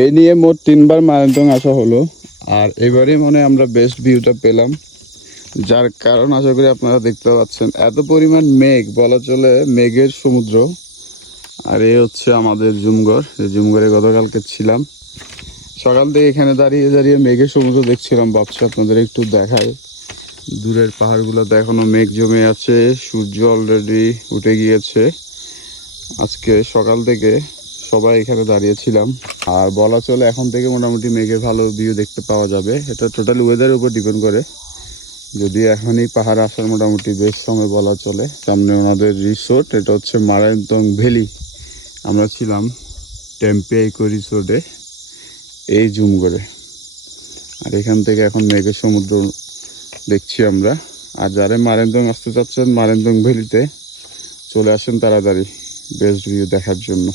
এই নিয়ে মোট 3বার মারাংতং আসা হলো, আর এবারে মনে হয় আমরা বেস্ট ভিউটা পেলাম, যার কারণ আশা করি আপনারা দেখতে পাচ্ছেন। এত পরিমাণ মেঘ, বলা চলে মেঘের সমুদ্র। আর এই হচ্ছে আমাদের জুমঘর। এই জুমঘরে গতকালকে ছিলাম, সকাল থেকে এখানে দাঁড়িয়ে দাঁড়িয়ে মেঘের সমুদ্র দেখছিলাম। ভাবছি আপনাদের একটু দেখায়। দূরের পাহাড়গুলোতে এখনো মেঘ জমে আছে, সূর্য অলরেডি উঠে গিয়েছে। আজকে সকাল থেকে সবাই এখানে দাঁড়িয়েছিলাম, আর বলা চলে এখন থেকে মোটামুটি মেঘের ভালো ভিউ দেখতে পাওয়া যাবে। এটা টোটাল ওয়েদারের উপর ডিপেন্ড করে। যদি এখনই পাহাড় আসার মোটামুটি বেশ সময় বলা চলে। সামনে ওনাদের রিসোর্ট, এটা হচ্ছে মারাংতং ভ্যালি। আমরা ছিলাম টেম্পে ইকো রিসোর্টে, এই জুমঘরে। আর এখান থেকে এখন মেঘের সমুদ্র দেখছি আমরা। আর যারা মারাংতং আসতে চাচ্ছেন, মারাংতং ভ্যালিতে চলে আসেন তাড়াতাড়ি বেস্ট ভিউ দেখার জন্য।